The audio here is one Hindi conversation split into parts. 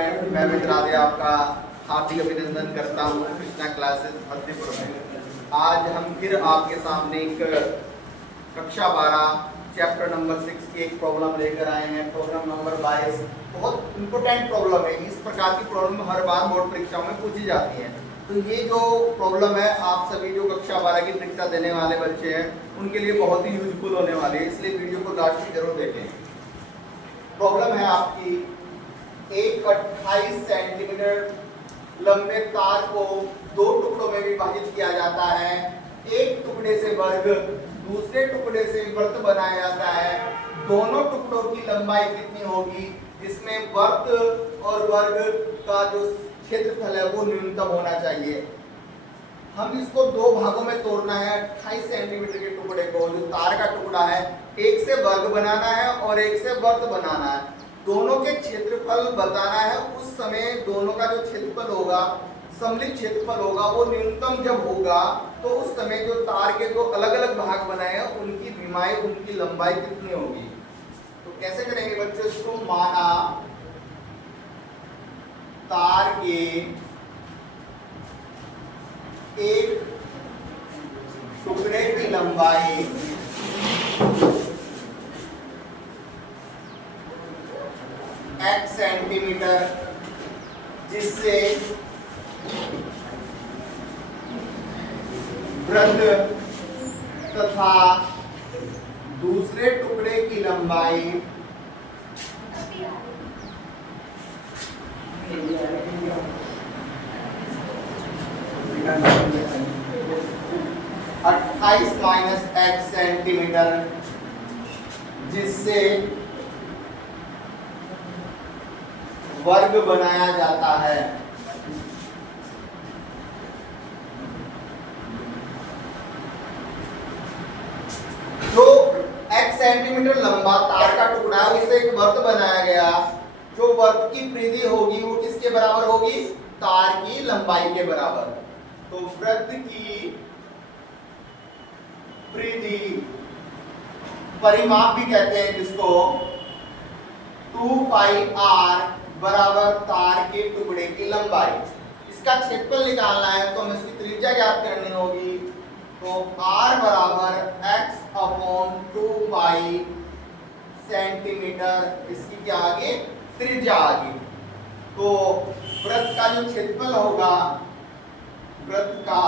स्टूडेंट, मैं मित्र आदि आपका हार्दिक अभिनंदन करता हूँ कृष्णा क्लासेस मध्यपुर में। आज हम फिर आपके सामने एक कक्षा 12 चैप्टर नंबर 6 की एक प्रॉब्लम लेकर आए हैं। प्रॉब्लम नंबर 22 बहुत इंपॉर्टेंट प्रॉब्लम है। इस प्रकार की प्रॉब्लम हर बार बोर्ड परीक्षाओं में पूछी जाती है। तो ये जो प्रॉब्लम है, आप सभी जो कक्षा 12 की परीक्षा देने वाले बच्चे हैं उनके लिए बहुत ही यूजफुल होने वाली है, इसलिए वीडियो को लास्ट तक जरूर देखें। प्रॉब्लम है आपकी, एक 28 सेंटीमीटर लंबे तार को दो टुकड़ों में विभाजित किया जाता है। एक टुकड़े से वर्ग, दूसरे टुकड़े से वृत्त बनाया जाता है। दोनों टुकड़ों की लंबाई कितनी होगी? इसमें वृत्त और वर्ग का जो क्षेत्रफल है वो न्यूनतम होना चाहिए। हम इसको दो भागों में तोड़ना है। 28 सेंटीमीटर के टुकड़े को, जो तार का टुकड़ा है, एक से वर्ग बनाना है और एक से वृत्त बनाना है। दोनों के क्षेत्रफल बताना है। उस समय दोनों का जो क्षेत्रफल होगा, सम्मिलित क्षेत्रफल होगा, वो न्यूनतम जब होगा तो उस समय जो तार के दो अलग अलग भाग बनाए हैं उनकी विमाएं, उनकी लंबाई कितनी होगी। तो कैसे करेंगे बच्चों इसको? माना तार के एक टुकड़े की लंबाई x सेंटीमीटर, जिससे वृत्त तथा दूसरे टुकड़े की लंबाई 28 माइनस x सेंटीमीटर, जिससे वर्ग बनाया जाता है। जो x सेंटीमीटर लंबा तार का टुकड़ा है उससे एक वृत्त बनाया गया। जो वृत्त की परिधि होगी वो किसके बराबर होगी? तार की लंबाई के बराबर। तो वृत्त की परिधि, परिमाप भी कहते हैं जिसको, 2 पाई r बराबर तार के टुकड़े की लंबाई। इसका क्षेत्रफल निकालना है तो हमें इसकी त्रिज्या ज्ञात करनी होगी। तो r बराबर x अपॉन 2 पाई सेंटीमीटर, इसकी क्या आ गई? त्रिज्या आ गई। तो वृत्त का जो क्षेत्रफल होगा, वृत्त का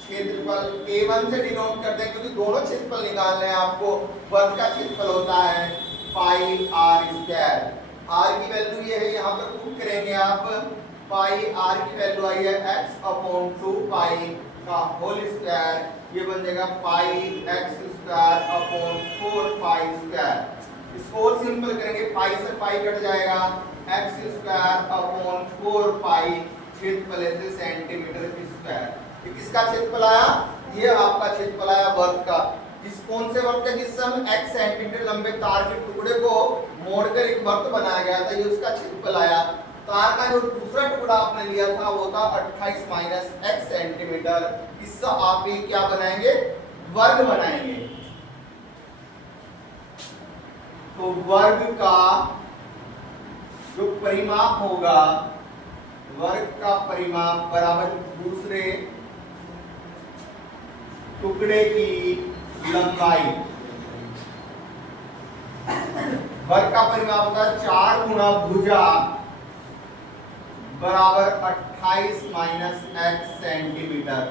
क्षेत्रफल A1 से डिनोट करते हैं क्योंकि दोनों क्षेत्रफल निकालने हैं आपको। वृत्त का क्षेत्रफल होता है पाई r स्क्वायर। r की वैल्यू ये है, यहाँ पर पुट करेंगे आप। पाई r की वैल्यू आई है x अपॉन 2 पाई का होल स्क्वायर, ये बन जाएगा पाई x square upon 4 pi square. इसको और सिंपल करेंगे, पाई से पाई कट जाएगा, x स्क्वायर अपॉन 4 पाई, क्षेत्रफल है सेंटीमीटर स्क्वायर। ये किसका क्षेत्रफल आया? ये आपका क्षेत्रफल आया वर्ग का। इस कौन से वर्ग का? जिससे हम x सेंटीमीटर लंबे तार के टुकड़े को मोड़कर एक वर्ग बनाया गया था, ये उसका क्षेत्रफल आया। तार का जो दूसरा टुकड़ा आपने लिया था वो था 28 माइनस x सेंटीमीटर। इससे आप ये क्या बनाएंगे? वर्ग बनाएंगे। तो वर्ग का जो परिमाप होगा, वर्ग का परिमाप बराबर दूसरे टुकड़े की लंबाई। वर्ग का परिमाप होता है 4 गुणा भुजा बराबर 28 माइनस x सेंटीमीटर।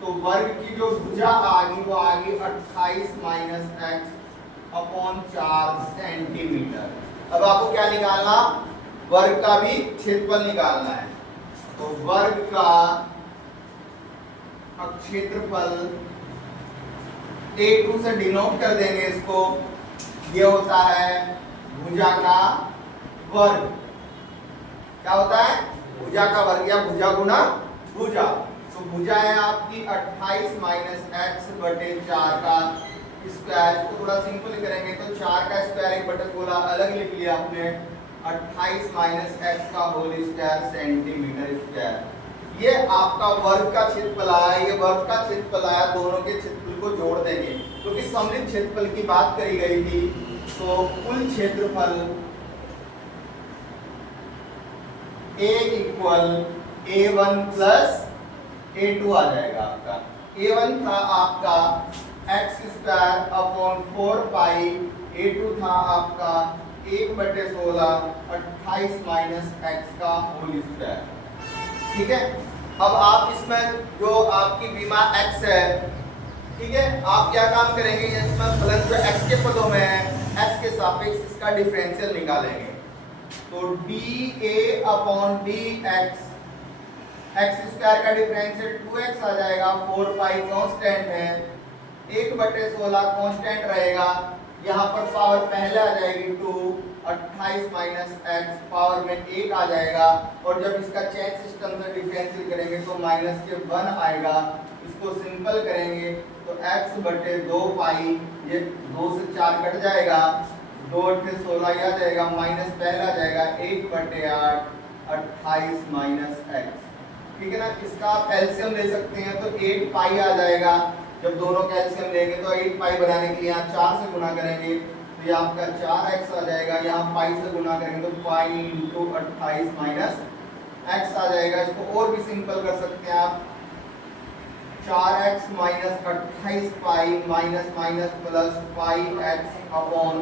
तो वर्ग की जो भुजा आ गई वो आ गई 28 माइनस x अपॉन 4 सेंटीमीटर। अब आपको क्या निकालना? वर्ग का भी क्षेत्रफल निकालना है। तो वर्ग का क्षेत्रफल A2 से डिनोट कर देंगे इसको। ये होता है भुजा का वर्ग। क्या होता है? भुजा का वर्ग या भुजा गुना भुजा। तो भुजा है आपकी 28 माइनस x बटे 4 का स्क्वायर। इसको थोड़ा सिंपल करेंगे तो 4 का स्क्वायर एक बटे बोला अलग लिख लिया आपने। 28 माइनस x का होल स्क्वायर सेंटीमीटर स्क्वायर। ये आपका वर्ग का क्षेत्रफल आया। ये वर्ग का क्षेत्रफल आया, दोनों के क्षेत्रफल को जोड़ देंगे क्योंकि सम्मिलित क्षेत्रफल की बात करी गई थी। तो कुल क्षेत्रफल a equal a1 plus a2 आ जाएगा आपका। a1 था आपका x स्क्वायर अपॉन 4 पाई, a2 था आपका 1/16 28 माइनस x का होल स्क्वायर। ठीक है, अब आप इसमें जो आपकी विमा x है, ठीक है, आप क्या काम करेंगे, इसमें फलन जो x के पदों में है x के सापेक्ष इसका डिफरेंशियल निकालेंगे। तो dA upon dx, x square का डिफरेंशियल 2x आ जाएगा, 4 पाई कांस्टेंट है, 1/16 कांस्टेंट रहेगा, यहाँ पर पावर पहले आ जाएगी 2, 28 माइनस x पावर में 1 आ जाएगा, और जब इसका चेन सिस्टम से डिफरेंशियल करेंगे तो माइनस के 1 आएगा। इसको सिंपल करेंगे तो x बटे 2 पाई, ये 2 से 4 कट जाएगा, 2 से 16 आ जाएगा, माइनस पहला आ जाएगा 1/8 28 माइनस x। ठीक है ना, इसका आप एलसीएम ले सकते हैं तो 8 पाई आ जाएगा। जब दोनों का एलसीएम लेंगे तो 8 पाई बनाने के लिए यहाँ 4 से गुना करेंगे तो ये आपका 4x आ जाएगा, यहाँ पाई से गुना करेंगे तो पाई इंटू 28 माइनस x आ जाएगा। इसको और भी सिंपल कर सकते हैं आप, 4x minus 28 pi minus minus plus pi x upon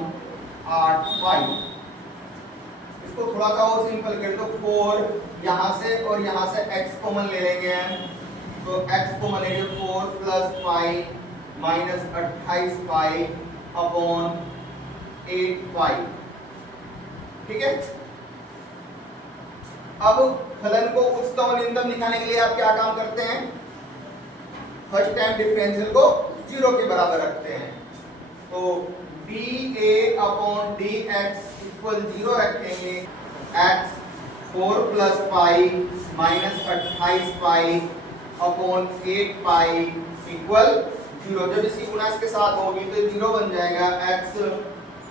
8 पाई। इसको थोड़ा सा और सिंपल कर दो, 4 यहाँ से और यहाँ से x कॉमन ले लेंगे हम, तो x कॉमन लेंगे 4 plus pi minus 28 pi upon 8 पाई। ठीक है, अब फलन को उच्चतम और न्यूनतम दिखाने के लिए आप क्या काम करते हैं, फर्स्ट टाइम डिफरेंशियल को 0 के बराबर रखते हैं। तो dA अपॉन dx इक्वल 0 रखेंगे, x 4 plus pi minus 28 pi upon 8 pi equal 0। जब इसकी गुणा इसके साथ होगी तो 0 बन जाएगा, x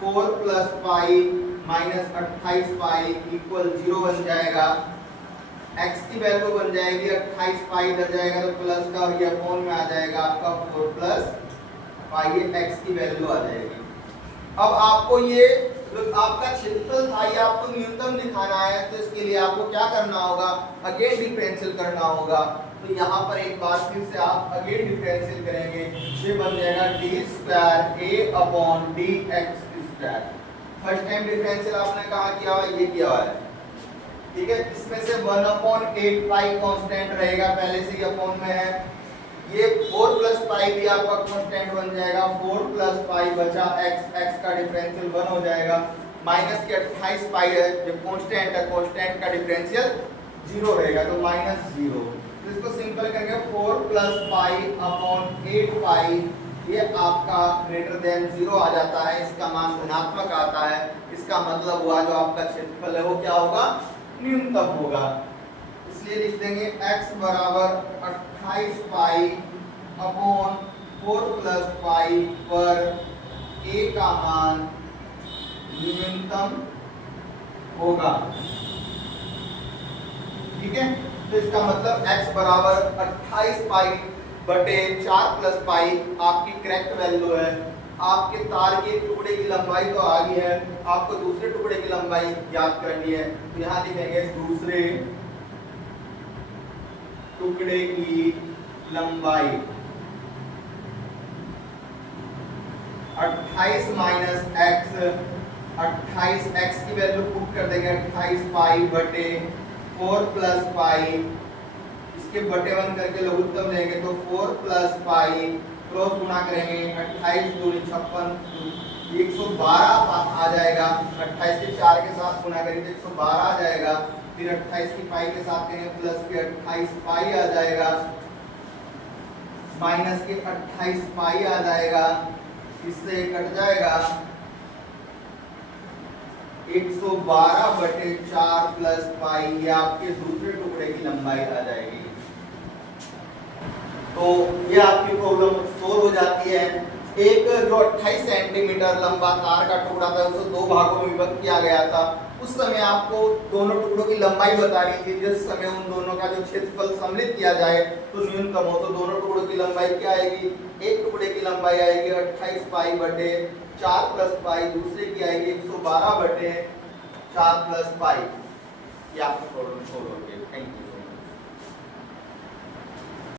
4 plus pi minus 28 pi equal 0 बन जाएगा। x की वैल्यू बन जाएगी 28 पाई, इधर जाएगा तो प्लस का और ये अपॉन में आ जाएगा आपका 4 प्लस पाई, ये x की वैल्यू आ जाएगी। अब आपको ये जो आपका क्षेत्रफल था ये आपको न्यूनतम दिखाना है, तो इसके लिए आपको क्या करना होगा, अगेन डिफरेंशियल करना होगा। तो यहाँ पर एक बार फिर से आप अगेन डिफरेंशियल करेंगे, ये बन जाएगा d square a upon dx square. First time differential आपने कहा किया हुआ, ये किया हुआ है। ठीक है, इसमें से 1/8 पाई कांस्टेंट रहेगा, पहले से ही अपॉन में है। ये 4 प्लस पाई भी आपका कांस्टेंट बन जाएगा, 4 प्लस पाई बचा x का डिफरेंशियल 1 हो जाएगा, माइनस के 28 पाई है, जो कांस्टेंट है, कांस्टेंट का डिफरेंशियल 0 रहेगा तो माइनस 0। तो इसको सिंपल करेंगे, 4 प्लस पाई अपॉन 8 पाई, ये आपका ग्रेटर देन 0 आ जाता है, इसका मान धनात्मक आता है। इसका मतलब हुआ जो आपका क्षेत्रफल है वो क्या होगा, न्यूनतम होगा। इसलिए लिख देंगे x बराबर 28 पाई अपॉन 4 प्लस पाई पर a का मान न्यूनतम होगा। ठीक है, तो इसका मतलब x बराबर 28 पाई बटे 4 प्लस पाई आपकी करेक्ट वैल्यू है। आपके तार के टुकड़े की लंबाई तो आ गई है, आपको दूसरे टुकड़े की लंबाई ज्ञात करनी है। तो यहाँ लिखेंगे दूसरे टुकड़े की लंबाई 28 माइनस x, 28 x की वैल्यू पुट कर देंगे 28 पाई बटे 4 प्लस पाई, इसके बटे 1 करके लघुत्तम लेंगे तो 4 प्लस पाई, क्रॉस गुणा करेंगे 28 दूनी 56, 112 आ जाएगा। 28 के 4 के साथ गुणा करेंगे 112 आ जाएगा, फिर 28 की पाई के साथ करेंगे प्लस के 28 पाई आ जाएगा, माइनस के 28 पाई आ जाएगा, इससे कट जाएगा 112 बटे 4 प्लस पाई, ये आपके दूसरे टुकड़े की लंबाई आ जाएगी। तो ये आपकी प्रॉब्लम सोल्व हो जाती है। एक जो 28 सेंटीमीटर लंबा तार का टुकड़ा था उसे 2 भागों में विभक्त किया गया था। उस समय आपको दोनों टुकड़ों की लंबाई बतानी थी, जिस समय उन दोनों का जो क्षेत्रफल सम्मिलित किया जाए तो न्यूनतम हो। तो दोनों टुकड़ों की लंबाई क्या आएगी, एक टुकड़े की लंबाई आएगी 28 पाई बटे 4 प्लस पाई, दूसरे की आएगी 112 बटे 4 प्लस पाई। ये आपका प्रॉब्लम सोल्व हो गया। Thank you.